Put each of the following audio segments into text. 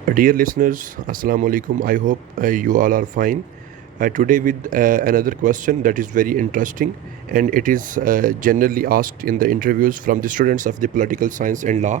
Dear listeners, Assalamu alaikum. I hope you all are fine. Today, with another question that is very interesting, and it is generally asked in the interviews from the students of the political science and law.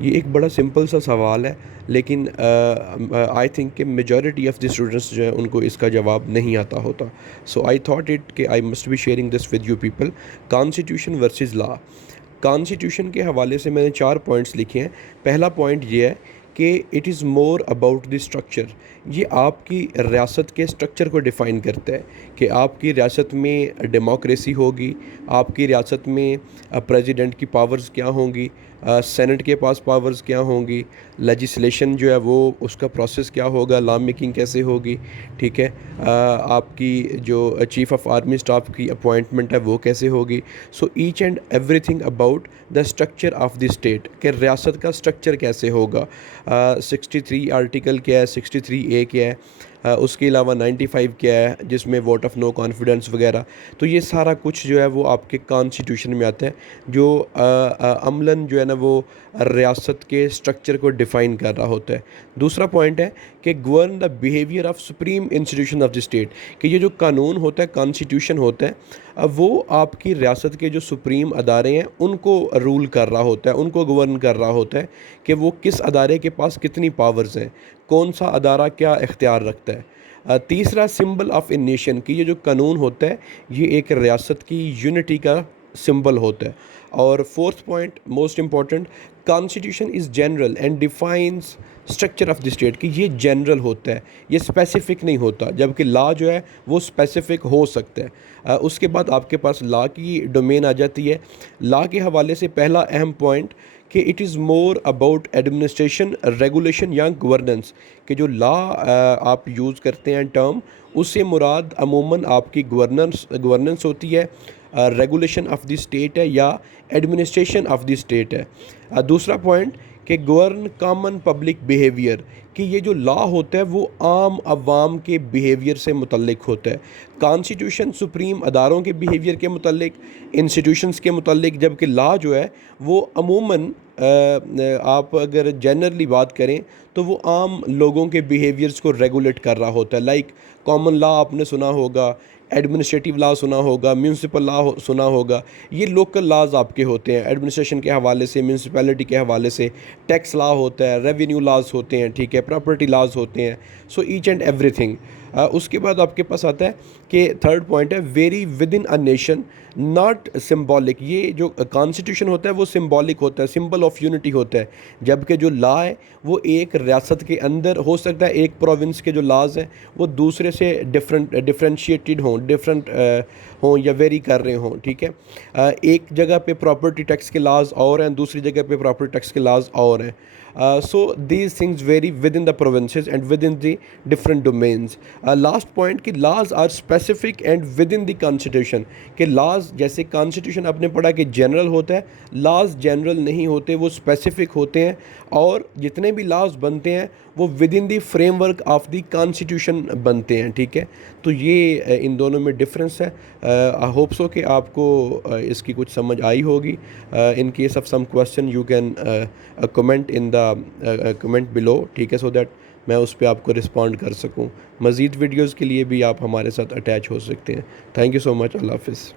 یہ ایک بڑا simple سا سوال ہے لیکن I think کہ majority of the students جو ہیں ان کو اس کا جواب نہیں آتا ہوتا. سو آئی تھاٹ اٹ کہ I must be sharing this with you people. Constitution versus law. Constitution کے حوالے سے میں نے 4 پوائنٹس لکھے ہیں. پہلا پوائنٹ یہ ہے کہ it is more about the structure. یہ آپ کی ریاست کے اسٹرکچر کو ڈیفائن کرتا ہے کہ آپ کی ریاست میں ڈیموکریسی ہوگی, آپ کی ریاست میں پریزیڈنٹ کی پاورز کیا ہوں گی, سینٹ کے پاس پاورز کیا ہوں گی, لیجسلیشن جو ہے وہ اس کا پروسیس کیا ہوگا, لا میکنگ کیسے ہوگی, ٹھیک ہے, آپ کی جو چیف آف آرمی اسٹاف کی اپوائنٹمنٹ ہے وہ کیسے ہوگی. So each and everything about the structure of the state, کہ ریاست کا اسٹرکچر کیسے ہوگا. 63 آرٹیکل کیا ہے, 63A کیا ہے, اس کے علاوہ 95 کیا ہے جس میں ووٹ آف نو کانفیڈنس وغیرہ. تو یہ سارا کچھ جو ہے وہ آپ کے کانسٹیٹیوشن میں آتا ہے جو عملاً جو ہے نا وہ ریاست کے اسٹرکچر کو ڈیفائن کر رہا ہوتا ہے. دوسرا پوائنٹ ہے کہ govern the behaviour of supreme institution of the state, کہ یہ جو قانون ہوتا ہے, کانسٹیٹیوشن ہوتا ہے, وہ آپ کی ریاست کے جو سپریم ادارے ہیں ان کو رول کر رہا ہوتا ہے, ان کو گورن کر رہا ہوتا ہے کہ وہ کس ادارے کے پاس کتنی پاورز ہیں, کون سا ادارہ کیا اختیار رکھتا ہے. تیسرا سمبل آف اے نیشن, کی یہ جو قانون ہوتا ہے یہ ایک ریاست کی یونٹی کا سمبل ہوتا ہے. اور fourth point most important, constitution is general and defines structure of the state, کہ یہ جنرل ہوتا ہے, یہ اسپیسیفک نہیں ہوتا, جبکہ لا جو ہے وہ اسپیسیفک ہو سکتا ہے. اس کے بعد آپ کے پاس لا کی ڈومین آ جاتی ہے. لا کے حوالے سے پہلا اہم پوائنٹ کہ it is more about administration, regulation یا گورننس, کہ جو لا آپ یوز کرتے ہیں ٹرم, اس سے مراد عموماً آپ کی گورننس ہوتی ہے, ریگولیشن آف دی اسٹیٹ ہے یا ایڈمنسٹریشن آف دی اسٹیٹ ہے. دوسرا پوائنٹ کہ گورن کامن پبلک بیہیویئر, کہ یہ جو لا ہوتا ہے وہ عام عوام کے بیہیویئر سے متعلق ہوتا ہے. کانسٹیٹیوشن سپریم اداروں کے بیہیویئر کے متعلق, انسٹیٹیوشنز کے متعلق, جبکہ لا جو ہے وہ عموماً آپ اگر جنرلی بات کریں تو وہ عام لوگوں کے بیہیویئرز کو ریگولیٹ کر رہا ہوتا ہے. لائک کامن لا آپ نے سنا ہوگا, ایڈمنسٹریٹیو لا سنا ہوگا, میونسپل لا سنا ہوگا. یہ لوکل لاز آپ کے ہوتے ہیں ایڈمنسٹریشن کے حوالے سے, میونسپیلٹی کے حوالے سے. ٹیکس لا ہوتا ہے, ریونیو لاز ہوتے ہیں, ٹھیک ہے, پراپرٹی لاز ہوتے ہیں. سو ایچ اینڈ ایوری تھنگ. اس کے بعد آپ کے پاس آتا ہے کہ تھرڈ پوائنٹ ہے very with in a nation not symbolic. یہ جو کانسٹیٹیوشن ہوتا ہے وہ سمبولک ہوتا ہے, سمبل آف یونٹی ہوتا ہے, جبکہ جو لا ہے وہ ایک ریاست کے اندر ہو سکتا ہے. ایک پروونس کے جو لاز ہیں وہ دوسرے سے ڈفرینشیٹڈ ڈفرینٹ ہوں یا ویری کر رہے ہوں, ٹھیک ہے. ایک جگہ پہ پراپرٹی ٹیکس کے لاز اور ہیں, دوسری جگہ پہ پراپرٹی ٹیکس کے لاز اور ہیں. So these things vary within the provinces and within the different domains. Last point کہ laws are specific and within the constitution, کہ لاز جیسے کانسٹیٹیوشن آپ نے پڑھا کہ جنرل ہوتا ہے, لاز جنرل نہیں ہوتے, وہ اسپیسیفک ہوتے ہیں, اور جتنے بھی لاز بنتے ہیں وہ with in the frame work of the constitution بنتے ہیں, ٹھیک ہے. تو یہ ان دونوں میں ڈفرینس ہے. آئی ہوپ سو کہ آپ کو اس کی کچھ سمجھ آئی ہوگی. In case of some question you can comment in the comment below, ٹھیک ہے, سو دیٹ میں اس پہ آپ کو رسپونڈ کر سکوں. مزید ویڈیوز کے لیے بھی آپ ہمارے ساتھ اٹیچ ہو سکتے ہیں. تھینک یو سو مچ. اللہ حافظ.